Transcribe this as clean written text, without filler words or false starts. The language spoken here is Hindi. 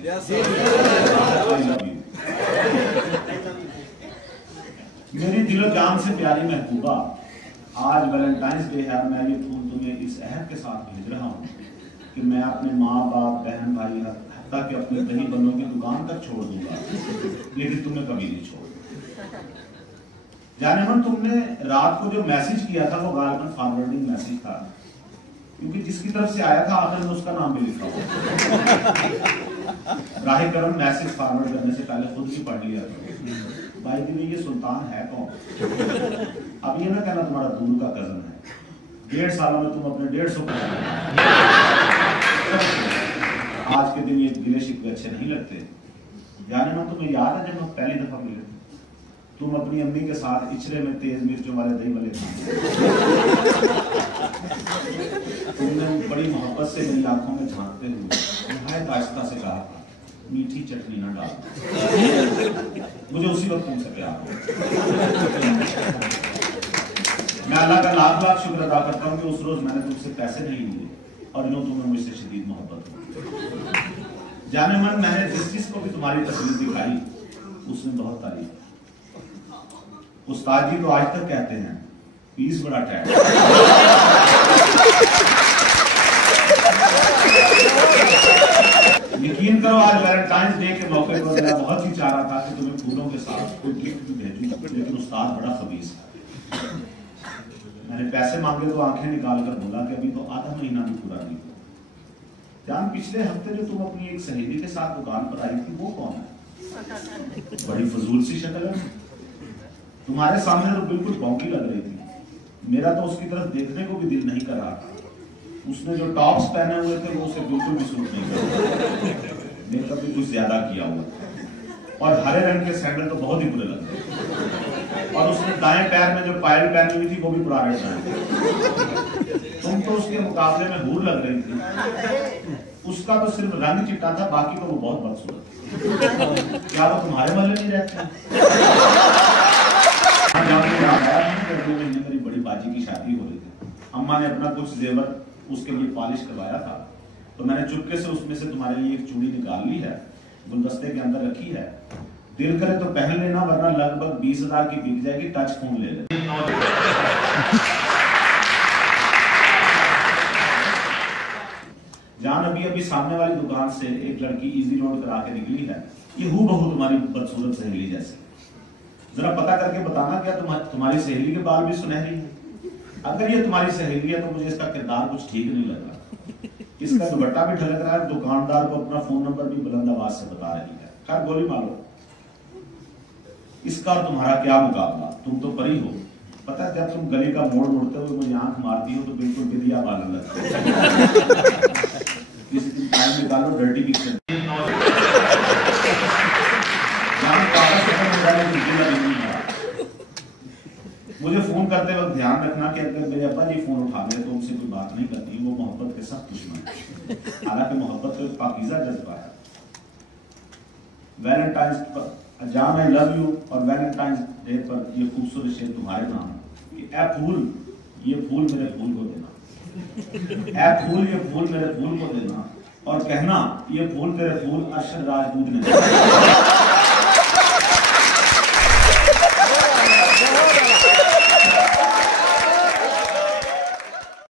मेरी दिलो जान से प्यारी महबूबा, आज वैलेंटाइंस डे है। मैं ये फूल तुम्हें इस अहद के साथ भेज रहा हूँ कि मैं अपने माँ बाप, बहन भाई, हत्ता कि अपने दही बल्लों की दुकान तक छोड़ दूंगा, लेकिन तुम्हें कभी नहीं छोड़ूंगा। जाने मन, तुमने रात को जो मैसेज किया था वो गालिबन फॉरवर्डिंग मैसेज था, क्योंकि जिसकी तरफ से आया था आखिर में उसका नाम भी लिखा हुआ। राह करम मैसेज फॉरवर्ड करने से पहले खुद ही पढ़ लिया था। भाई जी, ये सुल्तान है कौन? अब ये ना कहना तुम्हारा दूर का कजन है। 1.5 सालों में तुम अपने 150 आज के दिन ये गिले शिकवे अच्छे नहीं लगते। जाने मन, तुम्हें याद है जब हम पहली दफा मिले, तुम अपनी अम्मी के साथ इचरे में तेज मिर्चों वाले दही भल्ले खाते, तुमने बड़ी मोहब्बत से मेरी आंखों में झांकते हुए निहायत आहिस्ता से कहा, मीठी चटनी ना डाल। मुझे उसी वक्त तुमसे प्यार हो। मैं अल्लाह का लाख लाख शुक्र अदा करता हूँ कि उस रोज मैंने तुमसे पैसे नहीं लिए और यूं तुम्हें मुझसे शदीद मोहब्बत हो। जाने मन, मैंने जिस चीज को भी तुम्हारी तस्वीर दिखाई उसने बहुत तारीफ। उस्ताद जी तो आज तक कहते हैं पीस बड़ा टैग। यकीन करो, आज वैलेंटाइंस डे के मौके पर मैं बहुत ही चाह रहा था कि तुम्हें फूलों के साथ कोई गिफ्ट भी भेजूं, लेकिन उस्ताद बड़ा खबीस है। मैंने पैसे मांगे तो आंखें निकाल कर बोला कि अभी तो आधा महीना भी पूरा नहीं हुआ। जान, पिछले हफ्ते जो तुम अपनी एक सहेली के साथ दुकान पर आई थी, वो कौन है? बड़ी फजूल सी शक्ल है, तुम्हारे सामने तो बिल्कुल बौंकी लग रही थी। मेरा तो उसकी तरफ देखने को भी दिल नहीं कर रहा था। उसने जो टॉप्स पहने हुए थे वो उसे बिल्कुल भी सूट नहीं कर रहा। मेकअप भी कुछ ज्यादा किया हुआ और हरे रंग के सैंडल तो बहुत ही बुरे लग रहे। और उसने दाएं पैर में जो पायल पहनी हुई थी वो भी पुराने ब्रांड। तुम तो उसके मुकाबले में हूर लग रही थी। उसका तो सिर्फ रंग चिट्टा था, बाकी तो वो बहुत बदसूरत। क्या वो तुम्हारे महल्ले नहीं रहते? मेरी बड़ी बाजी की शादी हो रही थी। अम्मा ने अपना कुछ जेवर उसके लिए पॉलिश करवाया था, तो मैंने चुपके से उसमें से तुम्हारे लिए एक चूड़ी निकाल ली है, गुलदस्ते के अंदर रखी है। दिल करे तो पहन लेना, वरना लगभग 20,000 की बिक जाएगी। टच फोन ले ले। जान, अभी अभी सामने वाली दुकान से एक लड़की इजी रोड करा के निकली है। ये हूबहू तुम्हारी बदसूरत सहेली जैसी। जरा पता करके बताना क्या तुम्हारी सहेली के बाल भी सुनहरी है? अगर ये तुम्हारी सहेली है तो मुझे इसका किरदार कुछ ठीक नहीं लग रहा। इसका दुपट्टा भी ढलक रहा है, दुकानदार को अपना फोन नंबर भी बुलंद आवाज से बता रही है। खैर, गोली मारो। इसका और तुम्हारा क्या मुकाबला? तुम तो परी हो। पता है, जब तुम गली का मोड़ मुड़ते हुए मुझे आंख मारती हो तो बिल्कुल बिलिया बालन लगता है। किसी दिन टाइम निकालो, डर्टी पिक्चर। मुझे फोन करते वक्त ध्यान रखना कि अगर मेरे अब्बा जी फोन उठा ले तो उनसे कोई बात नहीं करती। वो मोहब्बत के सख्त दुश्मन है, हालांकि मोहब्बत तो एक पाकीज़ा जज्बा है। वैलेंटाइंस पर जान, आई लव यू, और वैलेंटाइंस डे पर ये खूबसूरत शेर तुम्हारे नाम कि ए फूल, ये फूल मेरे फूल को देना। ए फूल, ये फूल मेरे फूल को देना, और कहना ये फूल तेरे फूल अरशद राजपूत ने